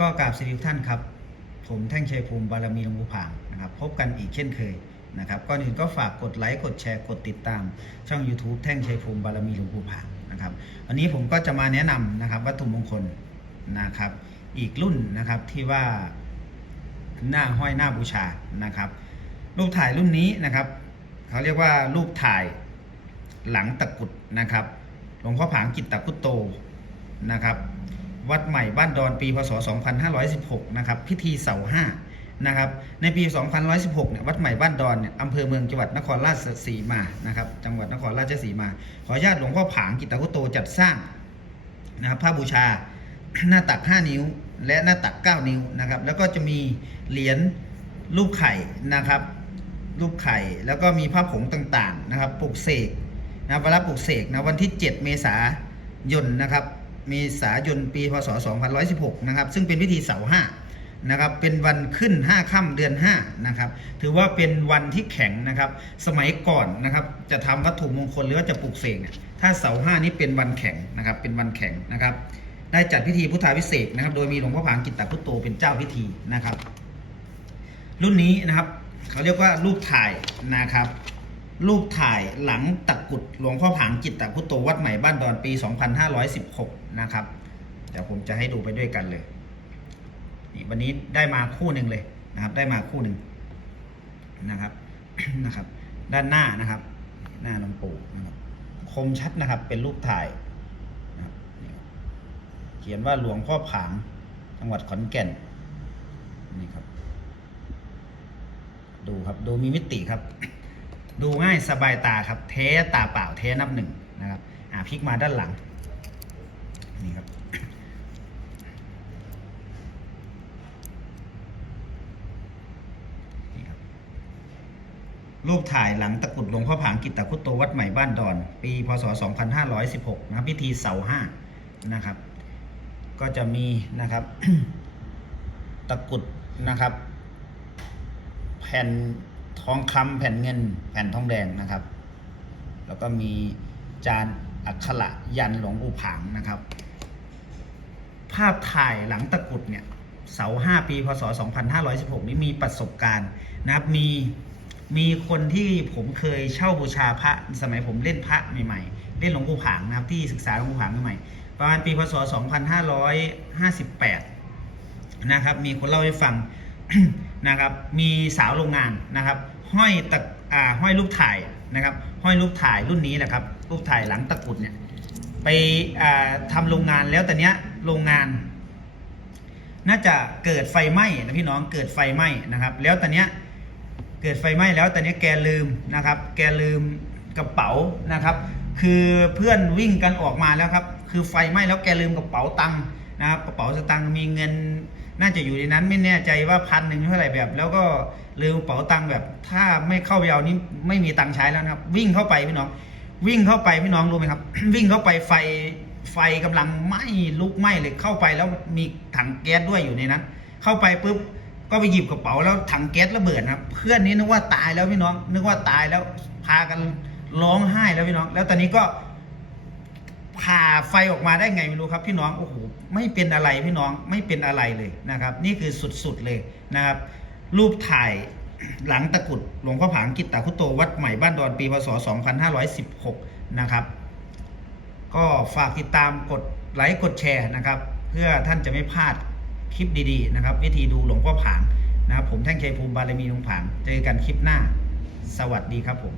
ก็กราบสวัสดีทุกท่านครับ ผมแท่งชัยภูมิบารมีหลวงปู่ผางนะครับ พบกันอีกเช่นเคยนะครับก่อนอื่นก็ฝากกดไลค์กดแชร์กดติดตาม ช่อง YouTube แท่งชัยภูมิบารมีหลวงปู่ผางนะครับ วันนี้ผมก็จะมาแนะนำนะครับวัตถุมงคลนะครับ อีกรุ่นนะครับที่ว่าหน้าห้อยหน้าบูชานะครับ รูปถ่ายรุ่นนี้นะครับเขาเรียกว่ารูปถ่ายหลังตะกุดนะครับหลวงพ่อผางกิตตคุตโตนะครับ วัดใหม่บ้านดอนปีพศ 2516 นะครับ พิธีเสาห้านะครับ ในปี 2516 เนี่ย วัดใหม่บ้านดอนเนี่ยอำเภอเมืองจังหวัดนครราชสีมา นะครับ จังหวัดนครราชสีมา ขออนุญาตหลวงพ่อผางกิตตคุโตจัดสร้างนะครับผ้าบูชา หน้าตัก 5 นิ้ว และหน้าตัก 9 นิ้วนะครับ แล้วก็จะมีเหรียญรูปไข่นะครับ รูปไข่ แล้วก็มีผ้าผงต่างๆ นะครับ ปลุกเสกนะเวลาปลุกเสกนะ วันที่ 7 เมษายนนะครับ เมษายนปีพศ2516นะครับซึ่งเป็นพิธีเสาห้านะครับเป็นวันขึ้น 5ค่ำเดือน5นะครับถือว่าเป็นวันที่แข็งนะครับสมัยก่อนนะครับจะทำวัตถุมงคลหรือว่าจะปลุกเสกเนี่ยถ้าเสาห้านี้เป็นวันแข็งนะครับเป็นวันแข็งนะครับได้จัดพิธีพุทธาพิเศษนะครับโดยมีหลวงพ่อผางกิตตพุโตเป็นเจ้าพิธีนะครับ รุ่นนี้นะครับเขาเรียกว่ารูปถ่ายนะครับ รูปถ่ายหลังตะกรุดหลวงพ่อผางจิตตะพุตโตวัดใหม่บ้านดอนปี 2516 นะครับเดี๋ยวผมจะให้ดูไปด้วยกันเลยนี่วันนี้ได้มาคู่หนึ่งเลยนะครับ ได้มาคู่หนึ่งนะครับนะครับ ด้านหน้านะครับ หน้าหลวงปู่นะครับคมชัดนะครับ เป็นรูปถ่ายนะครับเขียนว่าหลวงพ่อผางจังหวัดขอนแก่นนี่ครับ ดูครับ ดูมีมิติครับ ดูง่ายสบายตาครับ เทสตาเปล่าเทสนับหนึ่งนะครับอ่าพลิกมาด้านหลังนี่ครับนี่ครับรูปถ่ายหลังตะกรุดหลวงพ่อผางกิตตคุตโตวัดใหม่บ้านดอน ปี พศ 2516 นะครับพิธีเสาห้านะครับ ก็จะมีนะครับ ตะกรุดนะครับ แผ่น ทองคำแผ่นเงินแผ่นทองแดงนะครับ แล้วก็มีจานอักขระยันหลวงปู่ผางนะครับ ภาพถ่ายหลังตะกุดเนี่ยเสาห้าปีพศ 2516 นี้มีประสบการณ์นะครับ มีมีคนที่ผมเคยเช่าบูชาพระสมัยผมเล่นพระใหม่ๆ เล่นหลวงปู่ผางนะครับ ที่ศึกษาหลวงปู่ผางใหม่ๆประมาณปีพศ 2558 นะครับ มีคนเล่าให้ฟัง นะครับมีสาวโรงงานนะครับห้อยตะอ่าห้อยรูปถ่ายนะครับห้อยรูปถ่ายรุ่นนี้แหละครับรูปถ่ายหลังตะกุดเนี่ยไปอ่าทำโรงงานแล้วแต่เนี้ยโรงงาน น่าจะเกิดไฟไหม้นะพี่น้องเกิดไฟไหม้นะครับ แล้วแตอนเนี้ยเกิดไฟไหม้แล้วแตอนเนี้ยแกลืมนะครับ แกลืมกระเป๋านะครับ คือเพื่อนวิ่งกันออกมาแล้วครับ คือไฟไหม้แล้วแกลืมกระเป๋าตังค์นะครับกระเป๋าสตังค์มีเงิน น่าจะอยู่ในนั้นไม่แน่ใจว่าพันหนึ่งเท่าไหร่แบบ แล้วก็ลืมกระเป๋าตังค์แบบ ถ้าไม่เข้าไปเอานี่ไม่มีตังค์ใช้แล้วนะครับ วิ่งเข้าไปพี่น้อง วิ่งเข้าไปพี่น้องรู้ไหมครับ วิ่งเข้าไปไฟไฟกำลังไหม้ลุกไหม้เลยเข้าไปแล้วมีถังแก๊สด้วยอยู่ในนั้น เข้าไปปุ๊บก็ไปหยิบกระเป๋าแล้วถังแก๊สระเบิดนะครับเพื่อนนี้นึกว่าตายแล้วพี่น้อง นึกว่าตายแล้วพากันร้องไห้แล้วพี่น้อง แล้วตอนนี้ก็ ผ่าไฟออกมาได้ไงไม่รู้ครับพี่น้องโอ้โหไม่เป็นอะไรพี่น้องไม่เป็นอะไรเลยนะครับ นี่คือสุดๆเลยนะครับ รูปถ่ายหลังตะกุดหลวงพ่อผางกิตตาคุโตวัดใหม่บ้านดอนปีพศ 2516 นะครับ ก็ฝากติดตามกดไลค์กดแชร์นะครับ เพื่อท่านจะไม่พลาดคลิปดีๆนะครับ วิธีดูหลวงพ่อผางนะครับผมแท่งชัยภูมิบารมีหลวงผางเจอกันคลิปหน้า สวัสดีครับผม